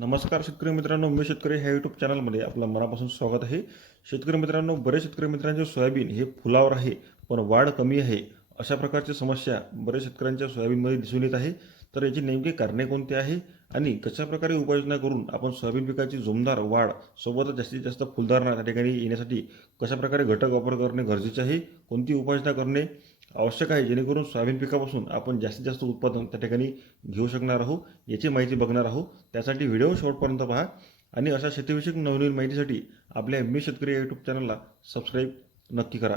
नमस्कार शेतकरी मित्रांनो मी शेतकरी ह्या यूट्यूब चॅनलमध्ये आपलं मनापासून स्वागत आहे. शेतकरी मित्रांनो बरेच शेतकरी मित्रांचे सोयाबीन हे फुलावर आहे पण वाढ कमी आहे अशा प्रकारची समस्या बरेच शेतकऱ्यांच्या सोयाबीनमध्ये दिसून येत आहे. तर याची नेमकी कारणे कोणती आहे आणि कशा प्रकारे उपाययोजना करून आपण सोयाबीन पिकाची जोमदार वाढ सोबतच जास्तीत जास्त फुलधारणा त्या ठिकाणी येण्यासाठी कशा प्रकारे घटक वापर करणे गरजेचे आहे कोणती उपाययोजना करणे आवश्यक आहे जेणेकरून सोयाबीन पिकापासून आपण जास्तीत जास्त उत्पादन त्या ठिकाणी घेऊ शकणार आहोत याची माहिती बघणार आहोत. त्यासाठी व्हिडिओ शेवटपर्यंत पहा आणि अशा शेतीविषयक नवनवीन माहितीसाठी आपल्या मी शेतकरी यूट्यूब चॅनलला सबस्क्राईब नक्की करा.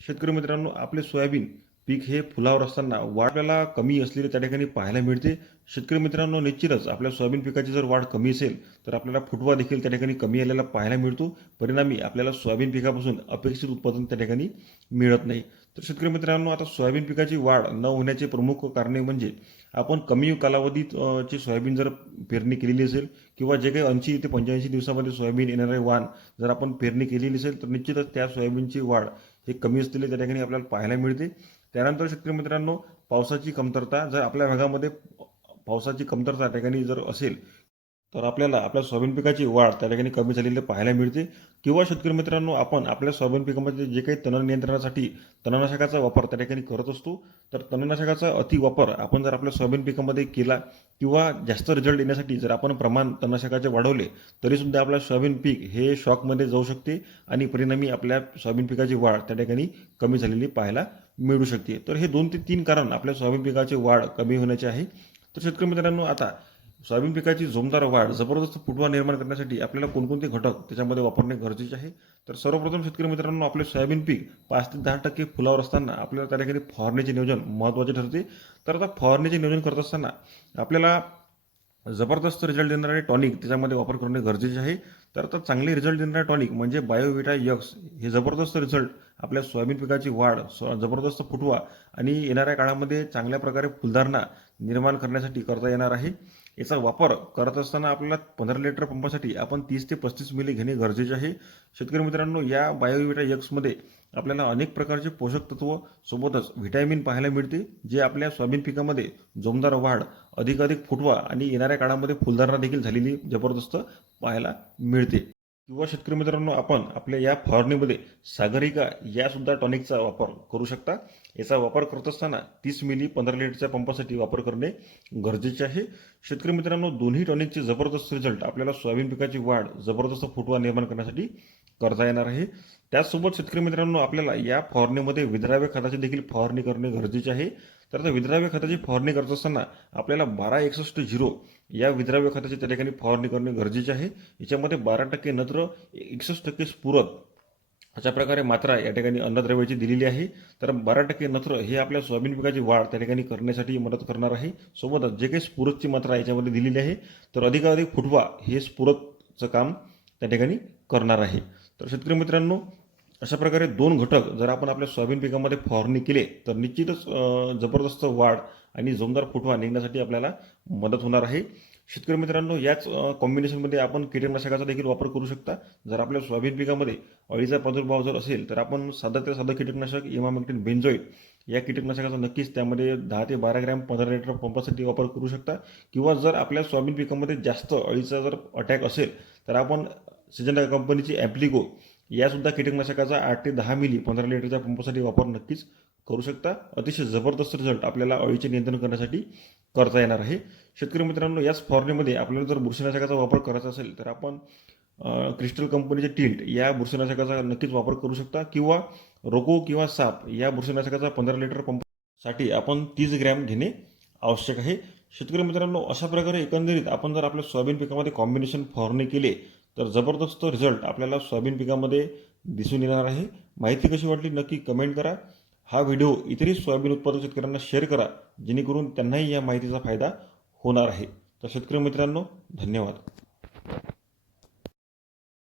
शेतकरी मित्रांनो आपले सोयाबीन पीक हे फुलावर असताना वाढ आपल्याला कमी असलेली त्या ठिकाणी पाहायला मिळते. शेतकरी मित्रांनो निश्चितच आपल्या सोयाबीन पिकाची जर वाढ कमी असेल तर आपल्याला फुटवा देखील त्या ठिकाणी कमी आलेला पाहायला मिळतो. परिणामी आपल्याला सोयाबीन पिकापासून अपेक्षित उत्पादन त्या ठिकाणी मिळत नाही. तर शेतकरी मित्रांनो आता सोयाबीन पिकाची वाढ न होण्याचे प्रमुख कारणे म्हणजे आपण कमी कालावधीत ची सोयाबीन जर पेरणी केलेली असेल किंवा जे काही ऐंशी ते पंच्याऐंशी दिवसामध्ये सोयाबीन येणारे वाण जर आपण पेरणी केलेली असेल तर निश्चितच त्या सोयाबीनची वाढ हे कमी असलेले त्या ठिकाणी आपल्याला पाहायला मिळते. त्यानंतर शेतकरी मित्रांनो पावसाची कमतरता जर आपल्या भागामध्ये पावसाची कमतरता त्या ठिकाणी जर असेल तर आपल्याला आपल्या सोयाबीन पिकाची वाढ त्या ठिकाणी कमी झालेली पाहायला मिळते. किंवा शेतकरी मित्रांनो आपण आपल्या सोयाबीन पिकामध्ये जे काही तण नियंत्रणासाठी तणनाशकाचा वापर त्या ठिकाणी करत असतो तर तणनाशकाचा अति वापर आपण जर आपल्या सोयाबीन पिकामध्ये केला किंवा जास्त रिझल्ट येण्यासाठी जर आपण प्रमाण तणनाशकाचे वाढवले तरीसुद्धा आपल्या सोयाबीन पीक हे शॉकमध्ये जाऊ शकते आणि परिणामी आपल्या सोयाबीन पिकाची वाढ त्या ठिकाणी कमी झालेली पाहायला मिळू शकते. तर हे दोन ते तीन कारण आपल्या सोयाबीन पिकाची वाढ कमी होण्याचे आहे. तर शेतकरी मित्रांनो आता सोयाबीन पिकाची जोमदार वाढ जबरदस्त फुटवा निर्माण करण्यासाठी आपल्याला कोणकोणते घटक त्याच्यामध्ये वापरणे गरजेचे आहे? तर सर्वप्रथम शेतकरी मित्रांनो आपले सोयाबीन पीक पाच ते दहा टक्के फुलावर असताना आपल्याला त्या ठिकाणी फवारणीचे नियोजन महत्त्वाचे ठरते. तर आता फवारणीचे नियोजन करत असताना आपल्याला जबरदस्त रिझल्ट देणारे टॉनिक त्याच्यामध्ये वापर करणे गरजेचे आहे. तर आता चांगले रिझल्ट देणारे टॉनिक म्हणजे बायोविटा यक्स हे जबरदस्त रिझल्ट आपल्या सोयाबीन पिकाची वाढ स्व- जबरदस्त फुटवा आणि येणाऱ्या काळामध्ये चांगल्या प्रकारे फुलधारणा निर्माण करण्यासाठी करता येणार आहे. याचा वापर करत असताना आपल्याला पंधरा लिटर पंपासाठी आपण तीस ते पस्तीस मिली घेणे गरजेचे आहे. शेतकरी मित्रांनो या बायोविटा यक्समध्ये आपल्याला अनेक प्रकारचे पोषक तत्व सोबतच व्हिटॅमिन पाहायला मिळते जे आपल्या सोयाबीन पिकामध्ये जोमदार वाढ अधिकाधिक फुटवा आणि येणाऱ्या काळामध्ये फुलधारणा देखील झालेली जबरदस्त पाहायला मिळते. किंवा शेतकरी मित्रांनो आपण आपल्या या फवारणीमध्ये सागरिका यासुद्धा टॉनिकचा वापर करू शकता. याचा वापर करत असताना तीस मिली पंधरा लिटरच्या पंपासाठी वापर करणे गरजेचे आहे. शेतकरी मित्रांनो दोन्ही टॉनिकचे जबरदस्त रिझल्ट आपल्याला सोयाबीन पिकाची वाढ जबरदस्त फुटवा निर्माण करण्यासाठी करता येणार आहे. त्याचसोबत शेतकरी मित्रांनो आपल्याला या फवारणीमध्ये विद्राव्य खताची देखील फवारणी करणे गरजेचे आहे. तर त्या विद्राव्य खताची फवारणी करत असताना आपल्याला बारा एकसष्ट झिरो या विद्राव्य खताची त्या ठिकाणी फवारणी करणे गरजेचे आहे. याच्यामध्ये बारा टक्के नत्र एकसष्ट टक्के स्फुरत अशा प्रकारे मात्रा या ठिकाणी अन्नद्रव्याची दिलेली आहे. तर बारा टक्के नत्र हे आपल्या सोयाबीन पिकाची वाढ त्या ठिकाणी करण्यासाठी मदत करणार आहे. सोबतच जे काही स्फुरतची मात्रा याच्यामध्ये दिलेली आहे तर अधिकाधिक फुटवा हे स्फुरतचं काम त्या ठिकाणी करणार आहे. तर शेतकरी मित्रांनो अशा प्रकारे दोन घटक जर आपण आपल्या सोयाबीन पिकामध्ये फवारणी केले तर निश्चितच जबरदस्त वाढ आणि जोमदार फुटवा निघण्यासाठी आपल्याला मदत होणार आहे. शेतकरी मित्रांनो याच कॉम्बिनेशनमध्ये आपण कीटकनाशकाचा देखील वापर करू शकता. जर आपल्या सोयाबीन पिकामध्ये अळीचा प्रादुर्भाव जर असेल तर आपण साधं ते साधं कीटकनाशक इमामेक्टिन बेन्झोईट या कीटकनाशकाचा नक्कीच त्यामध्ये दहा ते बारा ग्रॅम पंधरा लिटर पंपासाठी वापर करू शकता. किंवा जर आपल्या सोयाबीन पिकामध्ये जास्त अळीचा जर अटॅक असेल तर आपण सिजंटा कंपनीची ॲप्लिको यासुद्धा कीटकनाशकाचा आठ ते दहा मिली पंधरा लिटरच्या पंपासाठी वापर नक्कीच करू शकता. अतिशय जबरदस्त रिझल्ट आपल्याला अळीचे नियंत्रण करण्यासाठी करता येणार आहे. शेतकरी मित्रांनो याच फवारणीमध्ये आपल्याला जर बुरशीनाशकाचा वापर करायचा असेल तर आपण क्रिस्टल कंपनीचे टिल्ट या बुरशीनाशकाचा नक्कीच वापर करू शकता. किंवा रोको किंवा साप या बुरशीनाशकाचा पंधरा लिटर पंपासाठी आपण तीस ग्रॅम घेणे आवश्यक आहे. शेतकरी मित्रांनो अशा प्रकारे एकंदरीत आपण जर आपल्या सोयाबीन पिकामध्ये कॉम्बिनेशन फवारणी केले तर जबरदस्त रिझल्ट आपल्याला सोयाबीन पिकामध्ये दिसून येणार आहे. माहिती कशी वाटली नक्की कमेंट करा. हा व्हिडिओ इतरही सोयाबीन उत्पादक शेतकऱ्यांना शेअर करा जेणेकरून त्यांनाही या माहितीचा फायदा होणार आहे. तर शेतकरी मित्रांनो धन्यवाद.